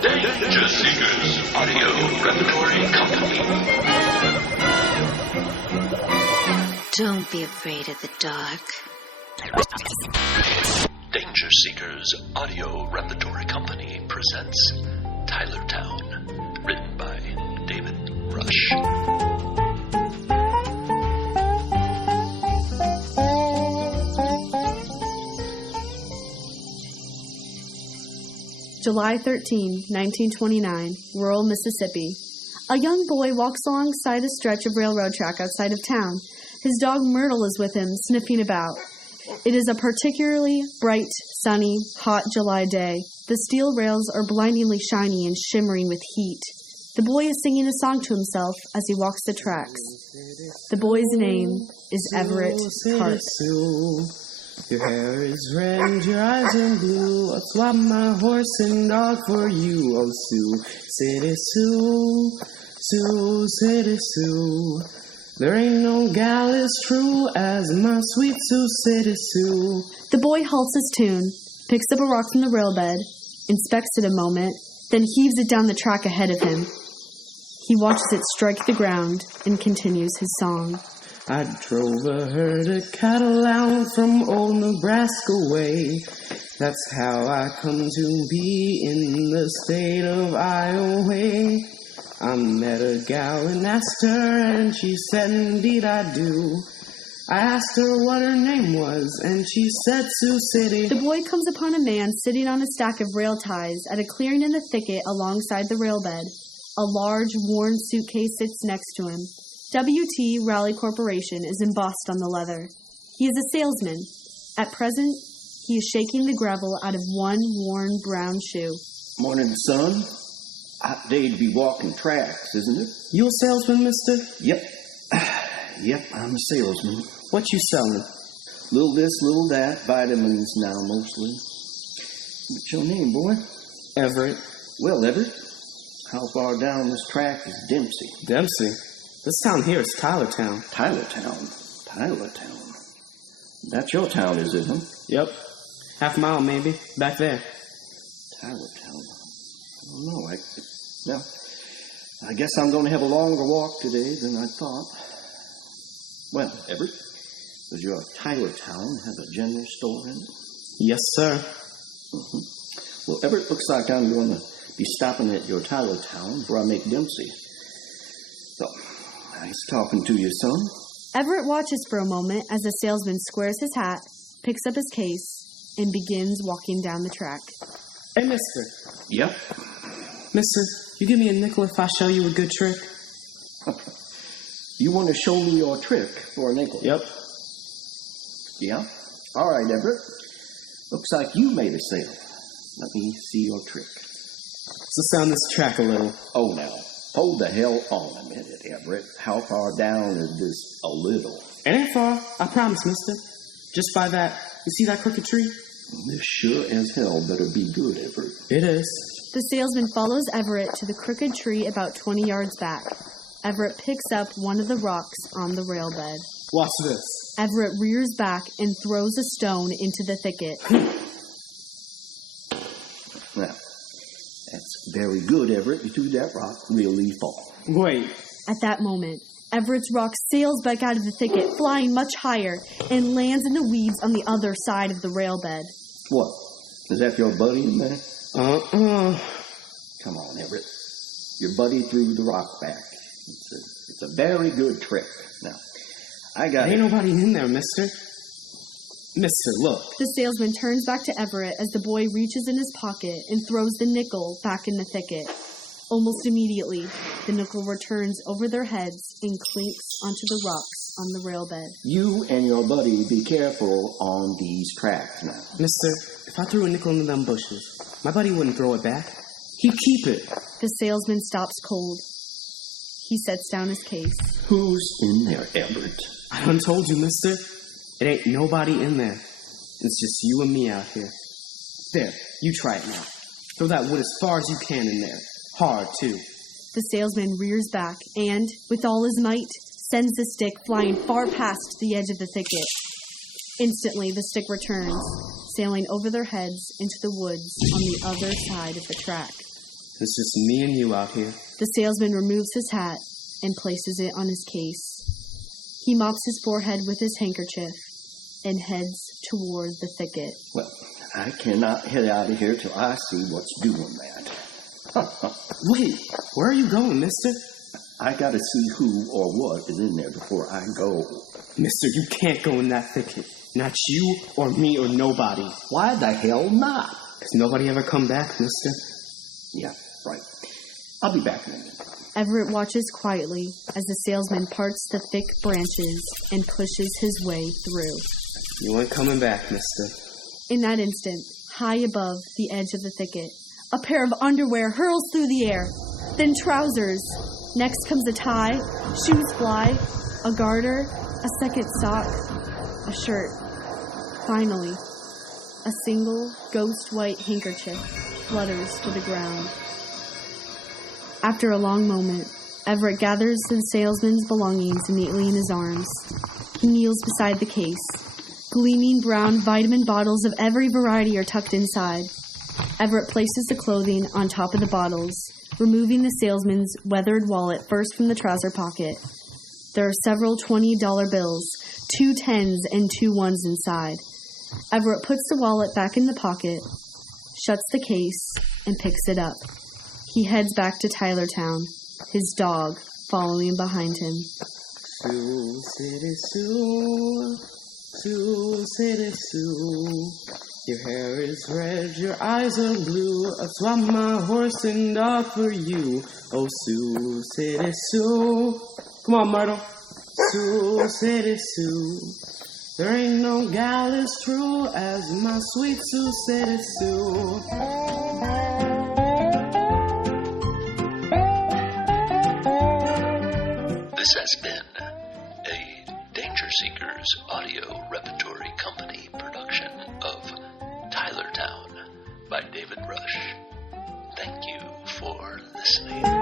Danger Seekers Audio Repertory Company. Don't be afraid of the dark. Danger Seekers Audio Repertory Company presents Tylertown, written by David Rush. July 13, 1929, rural Mississippi. A young boy walks alongside a stretch of railroad track outside of town. His dog Myrtle is with him, sniffing about. It is a particularly bright, sunny, hot July day. The steel rails are blindingly shiny and shimmering with heat. The boy is singing a song to himself as he walks the tracks. The boy's name is Everett Hart. Your hair is red and your eyes are blue. I'll swap my horse and dog for you. Oh, Sue, city Sue, Sue, city Sue. There ain't no gal as true as my sweet Sue, city Sue. The boy halts his tune, picks up a rock from the railbed, inspects it a moment, then heaves it down the track ahead of him. He watches it strike the ground and continues his song. I drove a herd of cattle out from old Nebraska way. That's how I come to be in the state of Iowa. I met a gal and asked her, and she said, indeed I do. I asked her what her name was, and she said Sioux City. The boy comes upon a man sitting on a stack of rail ties at a clearing in the thicket alongside the railbed. A large, worn suitcase sits next to him. W.T. Raleigh Corporation is embossed on the leather. He is a salesman. At present, he is shaking the gravel out of one worn brown shoe. Morning, son. Hot day to be walking tracks, isn't it? You a salesman, mister? Yep. Yep, I'm a salesman. What you selling? Little this, little that. Vitamins now, mostly. What's your name, boy? Everett. Well, Everett, how far down this track is Dempsey? Dempsey? This town here is Tylertown. Tylertown. That's your town, is it, huh? Yep. Half a mile, maybe. Back there. Tylertown. I don't know. I guess I'm going to have a longer walk today than I thought. Well, Everett, does your Tylertown have a general store in it? Yes, sir. Mm-hmm. Well, Everett, looks like I'm going to be stopping at your Tylertown before I make Dempsey. So, nice talking to you, son. Everett watches for a moment as the salesman squares his hat, picks up his case, and begins walking down the track. Hey, mister. Yep. Mister, you give me a nickel if I show you a good trick? You want to show me your trick for a nickel? Yep. Yeah? All right, Everett. Looks like you made a sale. Let me see your trick. Let's sound this track a little. Oh, now. Hold the hell on a minute, Everett. How far down is this a little? It ain't far. I promise, mister. Just by that. You see that crooked tree? This sure as hell better be good, Everett. It is. The salesman follows Everett to the crooked tree about 20 yards back. Everett picks up one of the rocks on the railbed. Watch this. Everett rears back and throws a stone into the thicket. Now, that's very good, Everett. You threw that rock really far. Wait. At that moment, Everett's rock sails back out of the thicket, flying much higher, and lands in the weeds on the other side of the railbed. What? Is that your buddy in there? Come on, Everett. Your buddy threw the rock back. It's a very good trick. Now, There ain't nobody in there, mister. Mister, look. The salesman turns back to Everett as the boy reaches in his pocket and throws the nickel back in the thicket. Almost immediately, the nickel returns over their heads and clinks onto the rocks on the railbed. You and your buddy be careful on these tracks now. Mister, if I threw a nickel into them bushes, my buddy wouldn't throw it back. He'd keep it. The salesman stops cold. He sets down his case. Who's in there, Everett? I done told you, mister. It ain't nobody in there. It's just you and me out here. There, you try it now. Throw that wood as far as you can in there. Hard, too. The salesman rears back and, with all his might, sends the stick flying far past the edge of the thicket. Instantly, the stick returns, sailing over their heads into the woods on the other side of the track. It's just me and you out here. The salesman removes his hat and places it on his case. He mops his forehead with his handkerchief and heads toward the thicket. Well, I cannot head out of here till I see what's doing that. Wait, where are you going, mister? I gotta see who or what is in there before I go. Mister, you can't go in that thicket. Not you or me or nobody. Why the hell not? Because nobody ever come back, mister. Yeah, right. I'll be back in a minute. Everett watches quietly as the salesman parts the thick branches and pushes his way through. You ain't coming back, mister. In that instant, high above the edge of the thicket, a pair of underwear hurls through the air, then trousers. Next comes a tie, shoes fly, a garter, a second sock, a shirt. Finally, a single ghost white handkerchief flutters to the ground. After a long moment, Everett gathers the salesman's belongings neatly in his arms. He kneels beside the case. Gleaming brown vitamin bottles of every variety are tucked inside. Everett places the clothing on top of the bottles, removing the salesman's weathered wallet first from the trouser pocket. There are several $20 bills, 2 10s and 2 1s inside. Everett puts the wallet back in the pocket, shuts the case, and picks it up. He heads back to Tylertown, his dog following behind him. Sioux City Sioux, Sioux City Sioux. Your hair is red, your eyes are blue. I swap my horse and dog for you. Oh, Sioux City Sioux. Come on, Myrtle. Sioux City Sioux. There ain't no gal as true as my sweet Sioux City Sioux. This has been a Danger Seekers Audio Repertory Company production of Tylertown by David Rush. Thank you for listening.